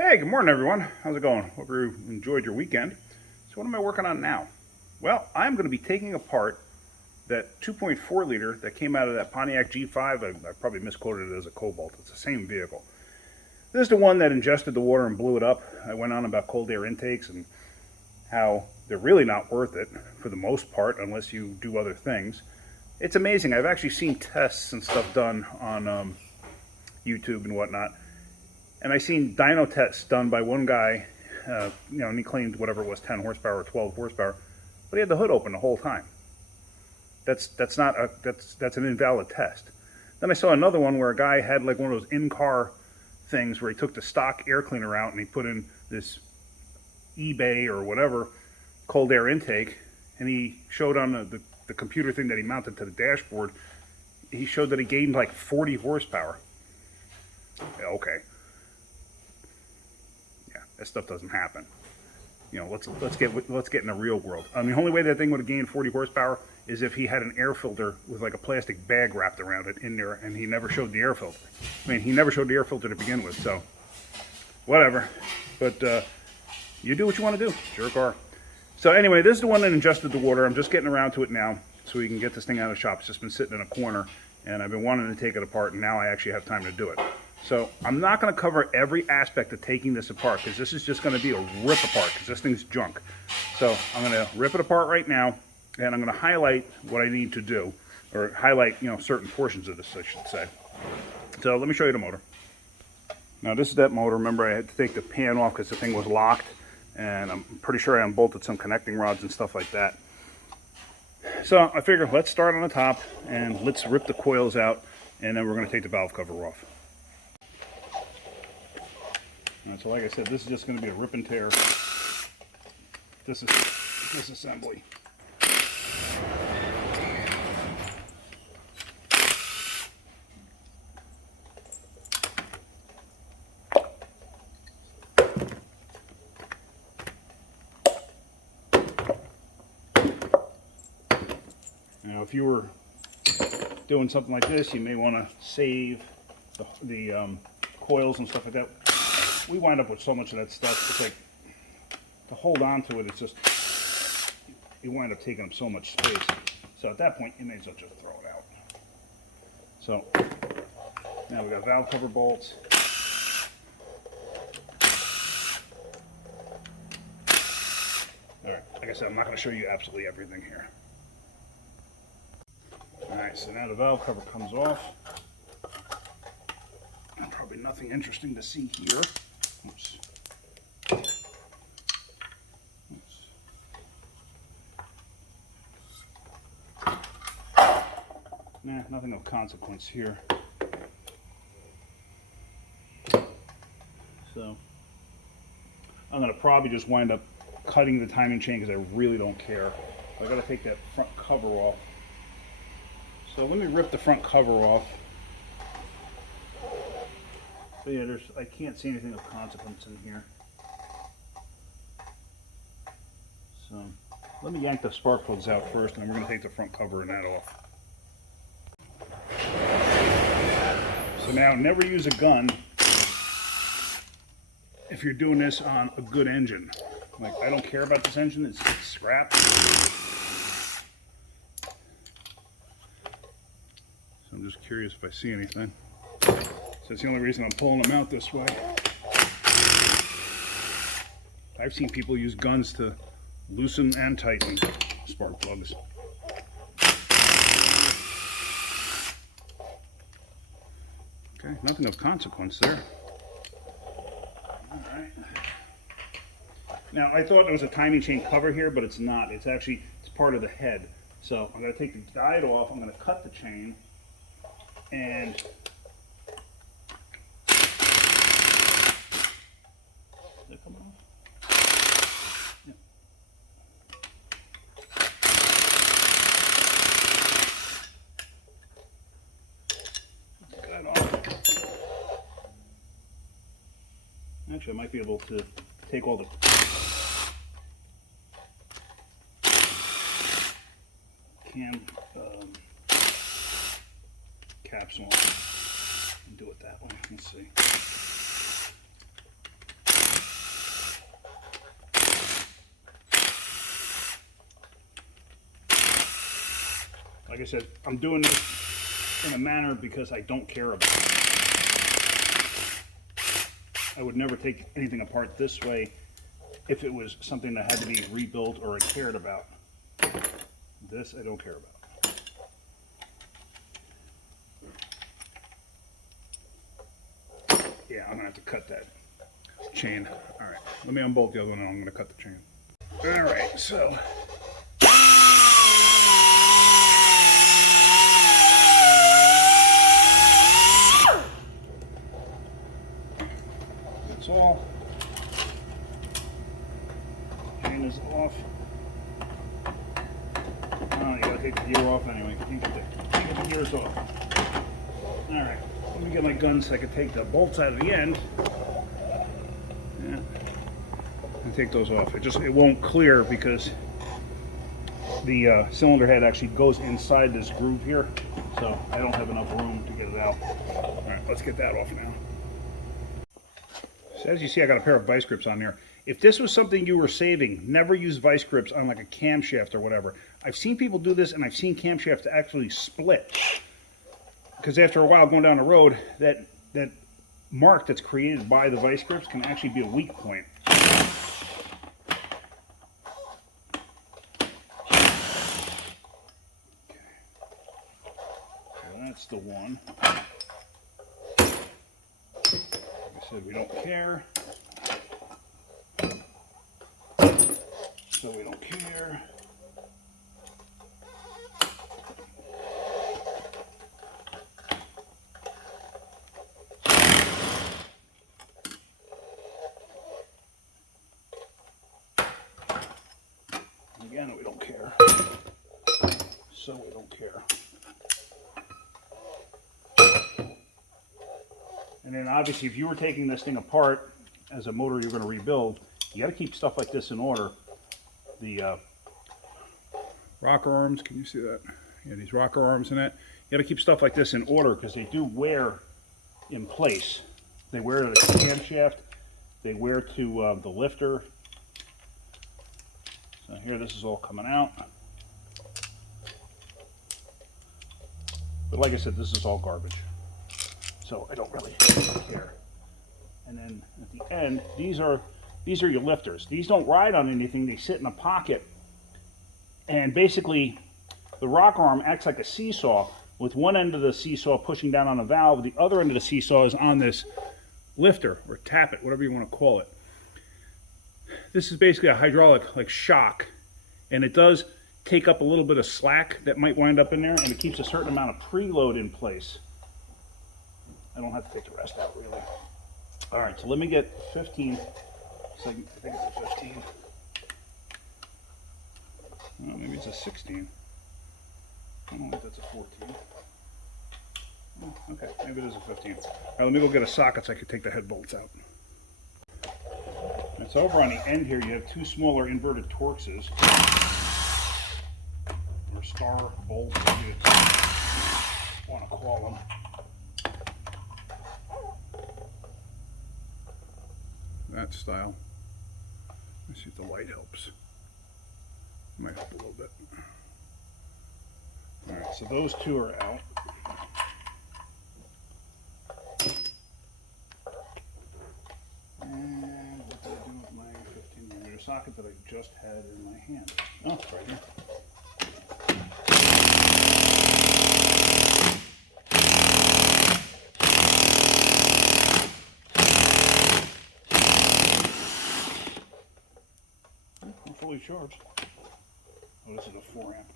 Hey, good morning everyone. How's it going? Hope you enjoyed your weekend. So what am I working on now? Well, I'm going to be taking apart that 2.4 liter that came out of that Pontiac G5. I probably misquoted it as a Cobalt. It's the same vehicle. This is the one that ingested the water and blew it up. I went on about cold air intakes and how they're really not worth it for the most part unless you do other things. It's amazing. I've actually seen tests and stuff done on YouTube and whatnot. And I seen dyno tests done by one guy, and he claimed whatever it was, 10 horsepower or 12 horsepower, but he had the hood open the whole time. That's an invalid test. Then I saw another one where a guy had like one of those in-car things where he took the stock air cleaner out and he put in this eBay or whatever cold air intake, and he showed on the computer thing that he mounted to the dashboard, he showed that he gained like 40 horsepower. Yeah, okay. That stuff doesn't happen. Let's get in the real world. I mean, the only way that thing would have gained 40 horsepower is if he had an air filter with like a plastic bag wrapped around it in there, and he never showed the air filter. I mean, he never showed the air filter to begin with, so whatever. But you do what you want to do. It's your car. So anyway, this is the one that ingested the water. I'm just getting around to it now so we can get this thing out of the shop. It's just been sitting in a corner, and I've been wanting to take it apart, and now I actually have time to do it. So I'm not going to cover every aspect of taking this apart because this is just going to be a rip apart because this thing's junk. So I'm going to rip it apart right now, and I'm going to highlight what I need to do, or highlight certain portions of this, I should say. So let me show you the motor. Now this is that motor. Remember, I had to take the pan off because the thing was locked, and I'm pretty sure I unbolted some connecting rods and stuff like that. So I figured let's start on the top and let's rip the coils out, and then we're going to take the valve cover off. So like I said, this is just going to be a rip and tear disassembly. Now if you were doing something like this, you may want to save the coils and stuff like that. We wind up with so much of that stuff. It's like, to hold on to it, it's just, you wind up taking up so much space. So at that point, you may as well just throw it out. So, now we got valve cover bolts. Alright, like I said, I'm not going to show you absolutely everything here. Alright, so now the valve cover comes off. Probably nothing interesting to see here. Oops. Nah, nothing of consequence here. So I'm going to probably just wind up cutting the timing chain because I really don't care. I got to take that front cover off. So let me rip the front cover off. But yeah, I can't see anything of consequence in here. So let me yank the spark plugs out first, and then we're going to take the front cover and that off. So now, never use a gun if you're doing this on a good engine. Like, I don't care about this engine, it's scrap. So I'm just curious if I see anything. So that's the only reason I'm pulling them out this way. I've seen people use guns to loosen and tighten spark plugs. Okay, nothing of consequence there. Alright. Now, I thought there was a timing chain cover here, but it's not. It's part of the head. So I'm going to take the guide off, I'm going to cut the chain, and coming off? Yeah. Take that off. Actually, I might be able to take all the caps off and do it that way. Let's see. like I said, I'm doing this in a manner because I don't care about it. I would never take anything apart this way if it was something that had to be rebuilt or I cared about. This I don't care about. Yeah, I'm gonna have to cut that chain. All right, let me unbolt the other one and I'm gonna cut the chain. All right, so. That's all. Chain is off. Oh, you gotta take the gear off anyway. You can get the gears off. All right, let me get my gun so I can take the bolts out of the end. Yeah, and take those off. It won't clear because the cylinder head actually goes inside this groove here, so I don't have enough room to get it out. All right, let's get that off now. So as you see, I got a pair of vice grips on there. If this was something you were saving, never use vice grips on like a camshaft or whatever. I've seen people do this, and I've seen camshafts actually split. Because after a while going down the road, that mark that's created by the vice grips can actually be a weak point. Okay. So that's the one. Like I said, we don't care. So we don't care. Again, we don't care. So we don't care. And then obviously if you were taking this thing apart as a motor you're going to rebuild, you got to keep stuff like this in order. The rocker arms, can you see that? Yeah, these rocker arms and that. You got to keep stuff like this in order because they do wear in place. They wear to the camshaft. They wear to the lifter. So here, this is all coming out. But like I said, this is all garbage. So I don't really care. And then at the end, these are your lifters. These don't ride on anything. They sit in a pocket. And basically, the rocker arm acts like a seesaw, with one end of the seesaw pushing down on a valve. The other end of the seesaw is on this lifter, or tappet, whatever you want to call it. This is basically a hydraulic, like, shock. And it does take up a little bit of slack that might wind up in there, and it keeps a certain amount of preload in place. I don't have to take the rest out, really. All right, so let me get 15. So I think it's a 15. Oh, maybe it's a 16. I don't know if that's a 14. Oh, okay, maybe it is a 15. All right, let me go get a socket so I can take the head bolts out. And so over on the end here, you have two smaller inverted Torxes, or star bolts, if you want to call them. That style. Let's see if the light helps. Might help a little bit. Alright, so those two are out. And what did I do with my 15mm socket that I just had in my hand? Oh, it's right here. Fully charged. Oh, this is a 4 amp.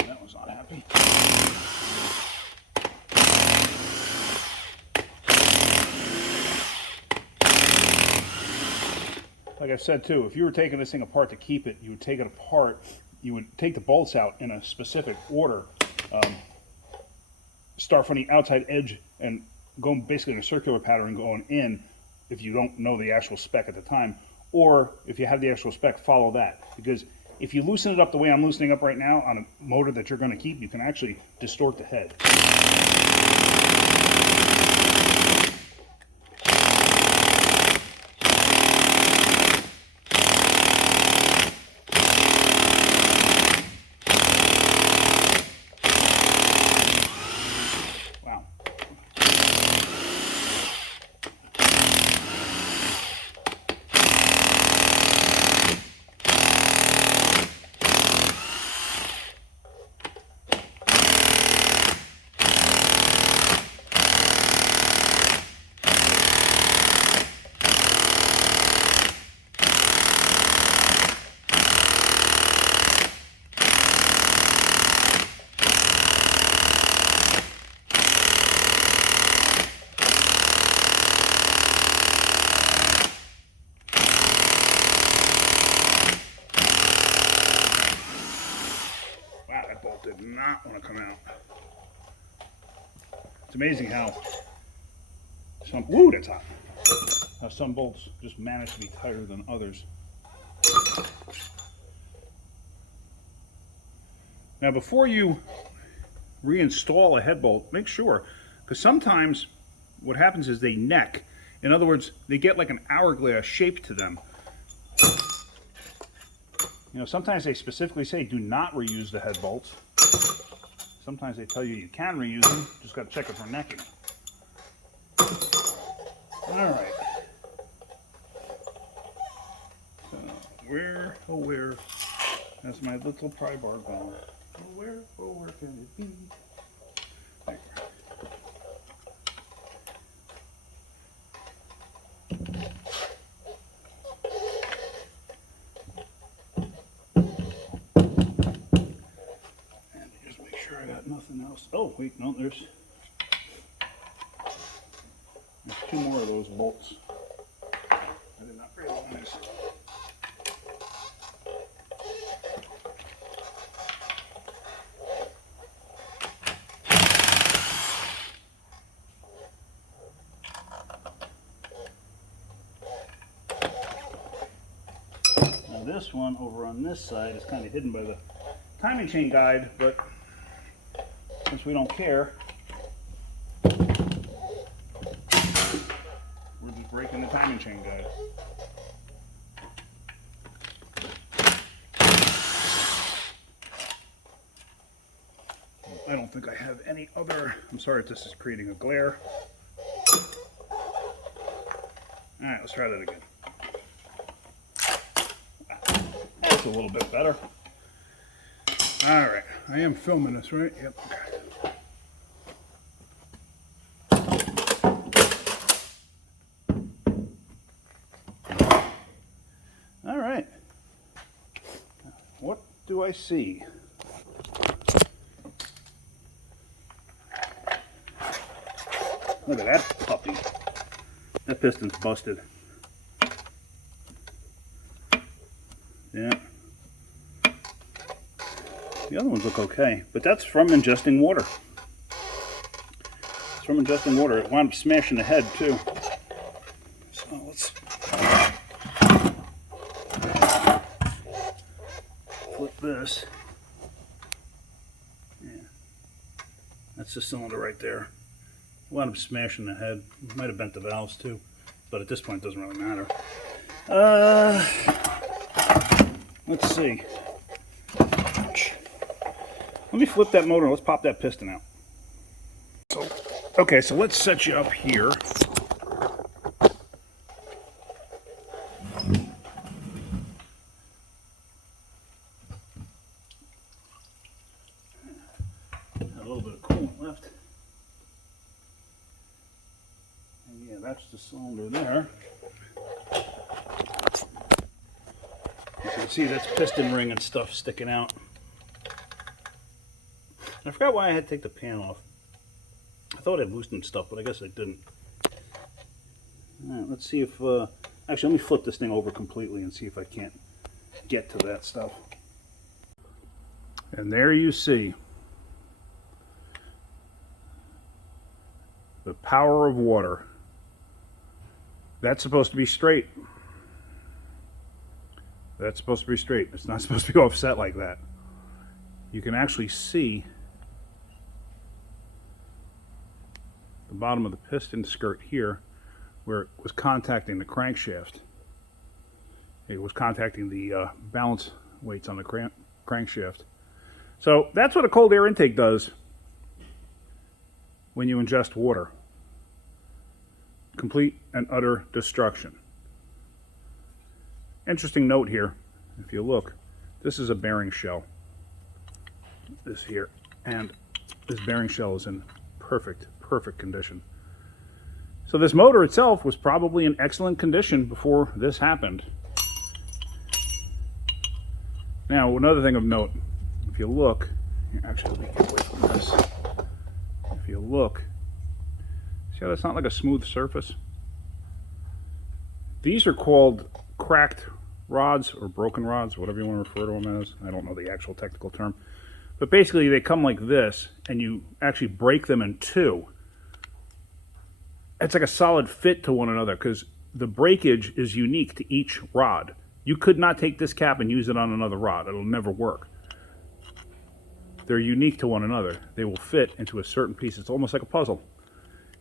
That was not happy. Like I said too, if you were taking this thing apart to keep it, you would take it apart, you would take the bolts out in a specific order. Start from the outside edge and go basically in a circular pattern going in, if you don't know the actual spec at the time, or if you have the actual spec, follow that. Because if you loosen it up the way I'm loosening up right now on a motor that you're going to keep, you can actually distort the head. Wow. Wow, that bolt did not want to come out. It's amazing how some, woo, that's hot. How some bolts just manage to be tighter than others. Now before you reinstall a head bolt, make sure, because sometimes what happens is they neck. In other words, they get like an hourglass shape to them. You know, sometimes they specifically say do not reuse the head bolts. Sometimes they tell you you can reuse them, just got to check it for necking. Alright. So, where, oh where, that's my little pry bar going. Oh where can it be? There. I got nothing else. Oh, wait, no, there's two more of those bolts. I did not realize. Now this one over on this side is kind of hidden by the timing chain guide, but since we don't care, we're just breaking the timing chain guide. I don't think I have any other, I'm sorry if this is creating a glare. Alright, let's try that again. That's a little bit better. Alright, I am filming this, right? Yep. Alright. What do I see? Look at that puppy. That piston's busted. Yeah. The other ones look okay, but that's from ingesting water. It's from ingesting water. It wound up smashing the head too. So let's flip this. Yeah, that's the cylinder right there. It wound up smashing the head. Might have bent the valves too, but at this point it doesn't really matter. Let's see. Let me flip that motor. Let's pop that piston out. So, okay, so let's set you up here. Got a little bit of coolant left. And yeah, that's the cylinder there. You can see that's piston ring and stuff sticking out. I forgot why I had to take the pan off. I thought I'd loosened stuff, but I guess I didn't. Alright, let's see if... actually, let me flip this thing over completely and see if I can't get to that stuff. And there you see the power of water. That's supposed to be straight. That's supposed to be straight. It's not supposed to be offset like that. You can actually see the bottom of the piston skirt here where it was contacting the crankshaft. It was contacting the balance weights on the crankshaft. So that's what a cold air intake does when you ingest water. Complete and utter destruction. Interesting note here, if you look, this is a bearing shell. This here, and this bearing shell is in perfect condition. So this motor itself was probably in excellent condition before this happened. Now, another thing of note, if you look, actually let me get away from this. If you look, see how that's not like a smooth surface? These are called cracked rods or broken rods, whatever you want to refer to them as. I don't know the actual technical term. But basically they come like this, and you actually break them in two. It's like a solid fit to one another because the breakage is unique to each rod. You could not take this cap and use it on another rod. It'll never work. They're unique to one another. They will fit into a certain piece. It's almost like a puzzle.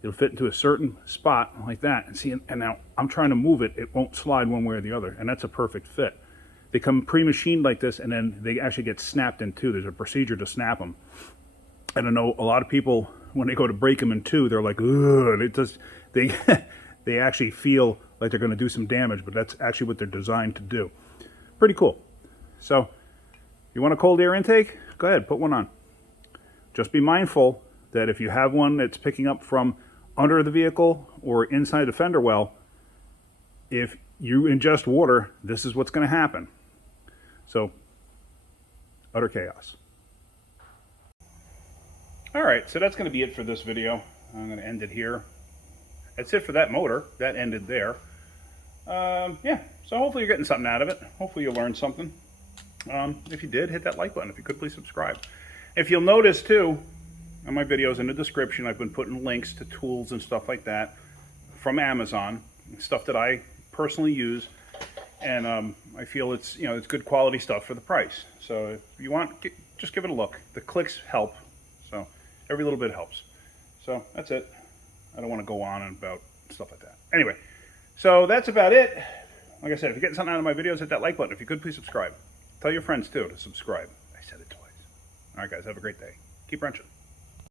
It'll fit into a certain spot like that. And see, and now I'm trying to move it. It won't slide one way or the other. And that's a perfect fit. They come pre-machined like this, and then they actually get snapped in two. There's a procedure to snap them. And I know a lot of people, when they go to break them in two, they're like, ugh. It just, they actually feel like they're going to do some damage, but that's actually what they're designed to do. Pretty cool. So, you want a cold air intake? Go ahead, put one on. Just be mindful that if you have one that's picking up from under the vehicle or inside the fender well, if you ingest water, this is what's going to happen. So, utter chaos. Alright, so that's going to be it for this video. I'm going to end it here. That's it for that motor. That ended there. Yeah, so hopefully you're getting something out of it. Hopefully you learned something. If you did, hit that like button. If you could, please subscribe. If you'll notice, too, on my videos in the description, I've been putting links to tools and stuff like that from Amazon. Stuff that I personally use. And I feel it's, you know, it's good quality stuff for the price. So if you want, just give it a look. The clicks help. So every little bit helps. So that's it. I don't want to go on about stuff like that. Anyway, so that's about it. Like I said, if you're getting something out of my videos, hit that like button. If you could, please subscribe. Tell your friends, too, to subscribe. I said it twice. All right, guys, have a great day. Keep wrenching.